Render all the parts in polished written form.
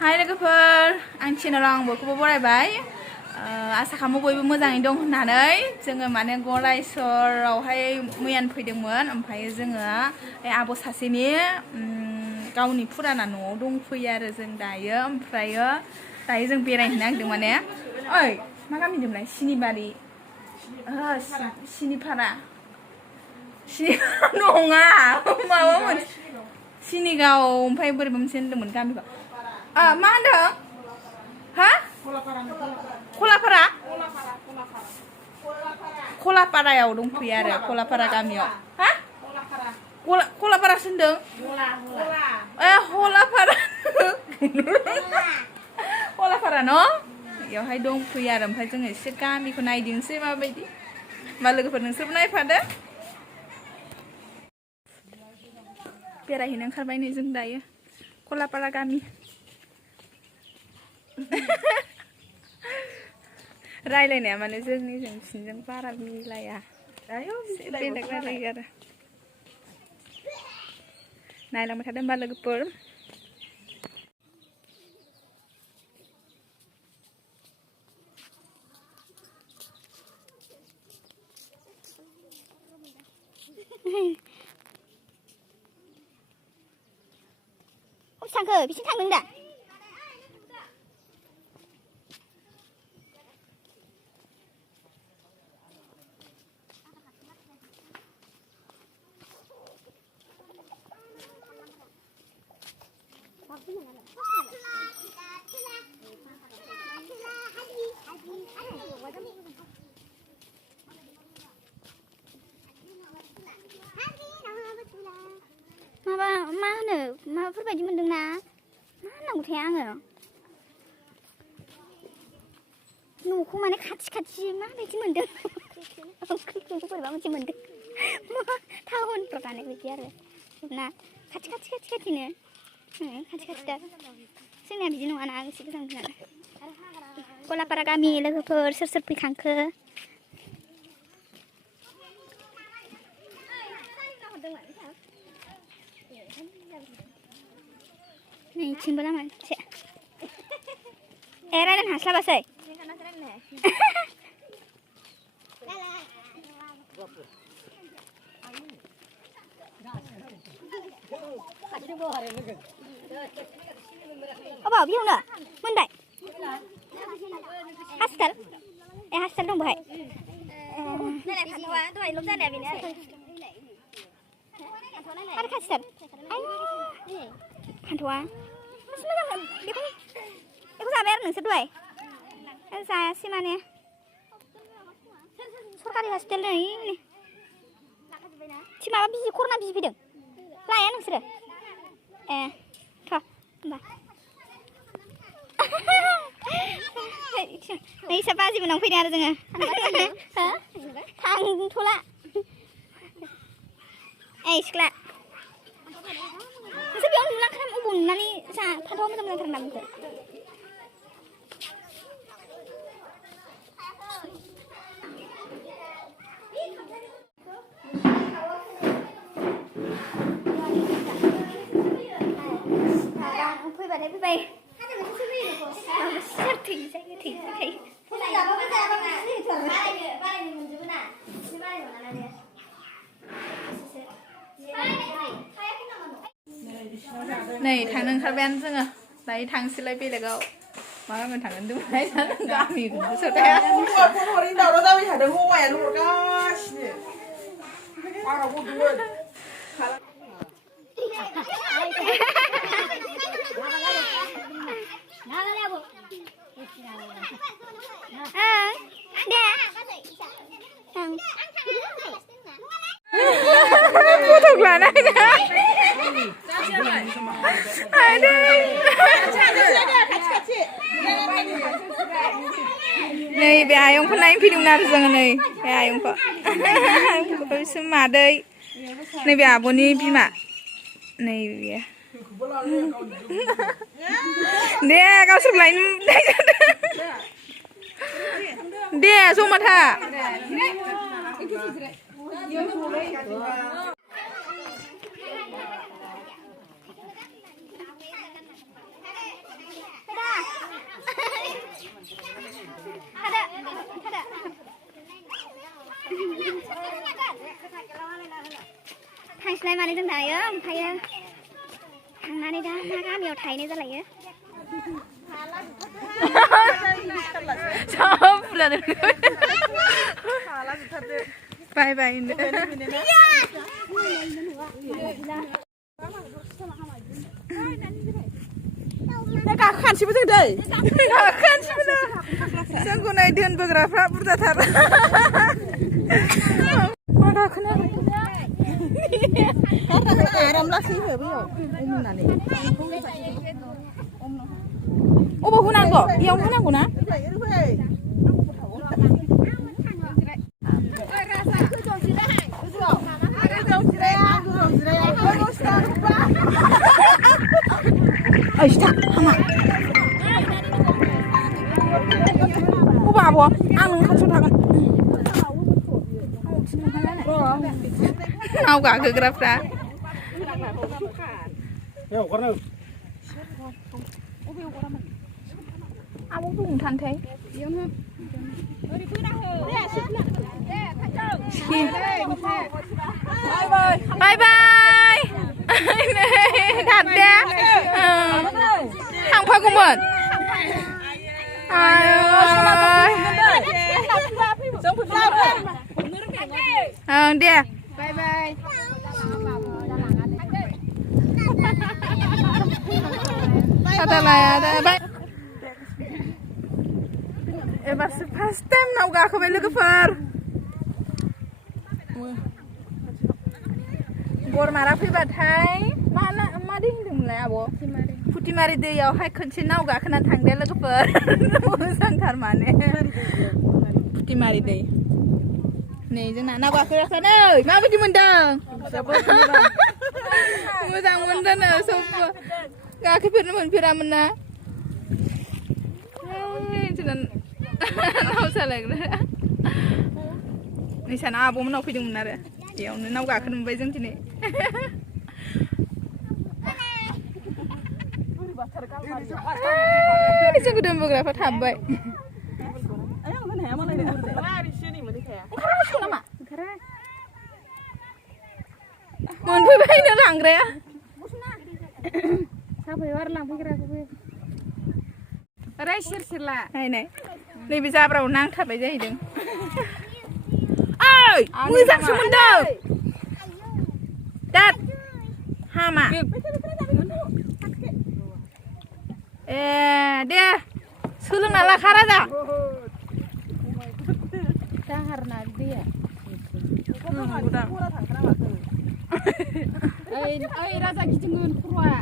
Hai लोगोफोर आं चेनेलाव आं बयखौबो बरायबाय आसा खालामो बयबो मोजाङै दं होननानै जोङो माने गरायसरावहाय मैयान फैदोंमोन ओमफ्राय जोङो आब' सासेनि गावनि फुराना न'आव दंफैयो आरो जों दायो ओमफ्रायो दायो जों बेरायहैनो नागिरदों माने ओइ मा गामि होनदोंमोनलाय सिनिबारि सिनिफारा नङा माबा मोनसे सिनिगाव ओमफ्राय बोरैबा मोनसे होनदोंमोन गामिखौ मा होनदों हा खलापारायाव दंफैयो आरो खलापारा गामियाव हा खलापारासो होनदों हलापारा न' बेयावहाय दंफैयो आरो ओमफ्राय जोङो एसे गामिखौ नायदिंसै माबायदि मा लोगोफोर नोंसोरबो नायफादो बेरायहैनो ओंखारबाय नै जों दायो खलापारा गामि रायलायनाया माने जोंनिजों बिसिनिजों बारा मिलाया बेलेग रायलायो आरो नायलांबाय थादों होनबा लोगोफोर थांखो बिसिम थांदों दा माबा मा होनो माबाफोर बायदि मोनदों ना मा होननांगौथाय आङो न'खौ माने खाथि माबायदि मोनदों बोरैबा मोनसे मोनदों टाउनफ्राव थानाय बायदि आरो ना खाथिनो खाथि दा जोंनिया बिदि नङाना एसे गोजान गलापारा गामि लोगोफोर सोर फैखांखो नैथिंबो लामा मोनसे रायलायनो हास्लाबासै अबाव बेयावनो मोनबाय हस्पिटाल दं बेहाय दहाय लब जानाया बेनो आरो खासिथार फानथ'आ मोजां बेखौ जाबाय आरो नोंसोर दहाय जायासै माने सरकारि हस्पिटाल नै माबा बिजि कर'ना बिजि फैदों लाया नोंसोरो थ' होमबा नै इसा बाजि मोनाव फैदों आरो जोङो थांथ'ला सिख्ला नोंसोर बेयाव नुलांखानाय अबाव नुनानै फान्थावा मोजां थार ना नोंसोर फैबाय नै थांनो ओंखारबायानो जोङो दायो थांसैलाय बेलेगाव मा गामियाव थांगोन होनदोंमोनलाय गामिखौनो सोथाया हरनि दावराव जाबाय थादों हौवायानो हरगासिनो आंनाव गदोंमोन फटक लानाय नै बे आयंखौ नायनो फैदोंमोन आरो जोङो नै बे आयंखौ बिसोर मादै नैबे आब'नि बिमा नै बे दे गावसोर लायनो दे जमा था गायस्लाय माने जों दायो ओमफ्रायो थांनानै दा ना गामियाव थाहैनाय जालायो सब बुरजा बाय बाय गाखोखानोसैबो जों दै गाखोखानोसैबो जोंखौ नाय दोनबोग्राफ्रा बुरजाथार गाखोनो आराम लासै हो बैयाव हमनानै अबाव होनांगौ बेयाव होनांगौ ना हामा अबा आब' आं नों खाथियाव थागोन नाव गाखोग्राफ्रा आब' दं थानोथाय बाय बाय दादे थांफागौमोन ओं दे बाय बाय साथा लाया दा बाय एबारसो फार्स्ट टाइम नाव गाखोबाय लोगोफोर गरमारा फैबाथाय मा दै होनदोंमोनलाय आब' पुटिमारी दैयावहाय खनसे नाव गाखोनानै थांदे लोगोफोर मोजांथार माने पुटिमारी दै नै जोंना नाव गाखोग्राफ्रा नै माबायदि मोनदों मोजां मोनदोंनो सबबो गाखोफेरनो मोनफेरामोन ना जोंना नाव सालायग्रा नैसाना आब'मोनाव फैदोंमोन आरो बेयावनो नाव गाखोनो मोनबाय जों दिनै जोंखौ दोनबोग्राफ्रा थाबबाय मोनफैबायनो लांग्राया साफायाव आरो लांफैग्राखौबो राय सेर सेरला नायनाय नैबे जाब्राव नांथारबाय जाहैदों ओइ मोजांसो मोनदों दाद हामा ए दे सोलोंना लाखा राजा दाहारना दैया ओइ राजा गिदिंगोन खर'आ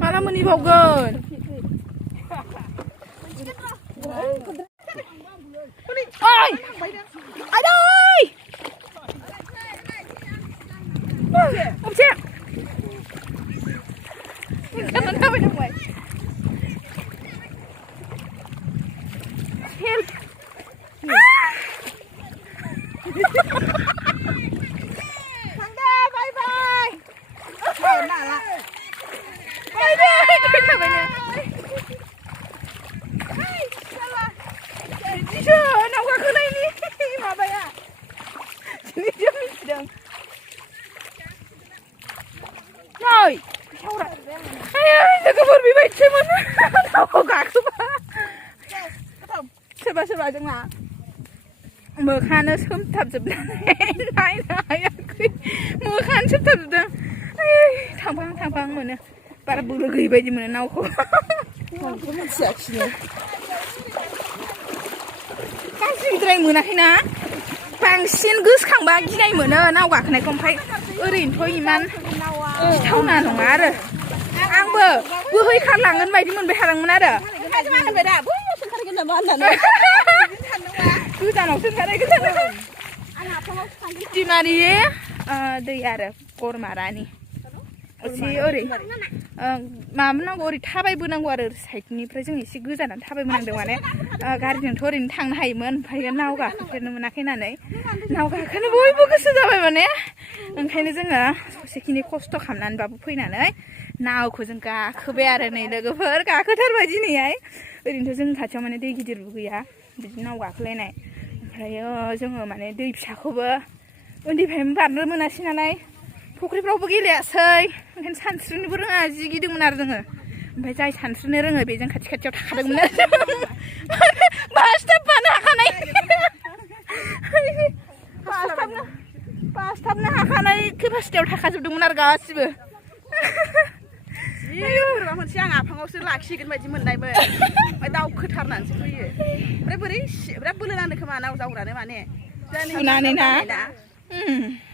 माला मोनहैबावगोन ओइ आदै अबसे ओंखारनानै थाबायनांबाय सोरबा सोरबा जोंना मोखानो सोमथाबजोबनानै नायनो हायाखै मोखानो सोमथाबजोबदों थांफां मोनो बारा बोलो गैयि बायदि मोनो नावखौ गाज्रिद्राय मोनाखैना बांसिन गोसोखांबा गिनाय मोनो नाव गाखोनायखौ ओमफ्राय ओरैनोथ' इमान गिथावना नङा आरो आंबो बोहैखारलांगोन बायदि मोनबाय थादोंमोन आरो गोजानावसो ओंखारनाय पुटिमारी दै आरो गरमारानि एसे ओरै माबा नांगौ ओरै थाबायबोनांगौ आरो साइडनिफ्राय जों एसे गोजानाव थाबायबोनांदों माने गारिजोंथ' ओरैनो थांनो हायोमोन ओमफ्राय नाव गाखोफेरनो मोनाखै होननानै नाव गाखोनो बयबो गोसो जाबाय माने ओंखायनो जोङो ससेखिनि खस्थ' खालामनानैबाबो फैनानै नावखौ जों गाखोबाय आरो नै लोगोफोर गाखोथारबाय दिनैहाय ओरैनोथ' जोंनि खाथियाव माने दै गिदिरबो गैया बिदि नाव गाखोलायनाय ओमफ्रायो जोङो माने दै फिसाखौबो उन्दैनिफ्रायनो बारनो मोनासै नालाय फुख्रिफ्रावबो गेलेयासै ओंखायनो सानस्रिनोबो रोङा जि गिदोंमोन आरो जोङो ओमफ्राय जाय सानस्रिनो रोङो बेजों खाथि खाथियाव थाखादोंमोन आरो बासथाबनो हाखानाय बासथाबनो हाखानाय केपासिटियाव थाखाजोबदोंमोन आरो गासिबो बोरैबा मोनसे आं आफाङावसो लाखिगोन बायदि मोननायमोन ओमफ्राय दावखोथारनानैसो फैयो ओमफ्राय बोरै बिराद बोलो नांदों खोमा नाव जावग्रानो माने सुनानै ना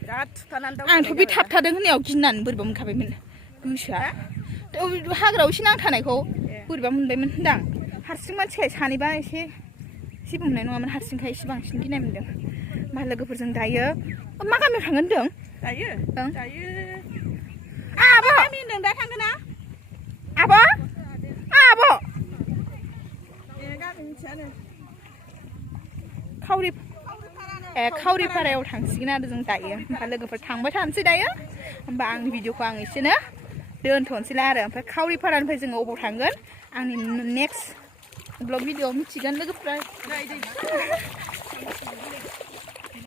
बिराद थुथानानै आंथ' बे थाबथादों होननायाव गिनानै बोरैबा मोनखाबायमोन गोसोआ हाग्रायाव एसे नांथानायखौ बोरैबा मोनबायमोन होनदां हारसिं मानसिखाय सानैबा एसे जेबो मोननाय नङामोन हारसिंखाय एसे बांसिन गिनाय मोनदों मा लोगोफोरजों दायो मा गामियाव थांगोन होनदों दायो आब' गामि होनदों दा थांगोन ना आब' आब' गामि मिथियानो खावरिपारायाव थांसिगोन आरो जों दायो ओमफ्राय लोगोफोर थांबाय थानोसै दायो होमबा आंनि भिडिअखौ आं एसेनो दोनथ'नोसैला आरो ओमफ्राय खावरिपारानिफ्राय जोङो अबाव थांगोन आंनि नेक्स्ट ब्लग भिडिअआव मिथिगोन लोगोफ्रा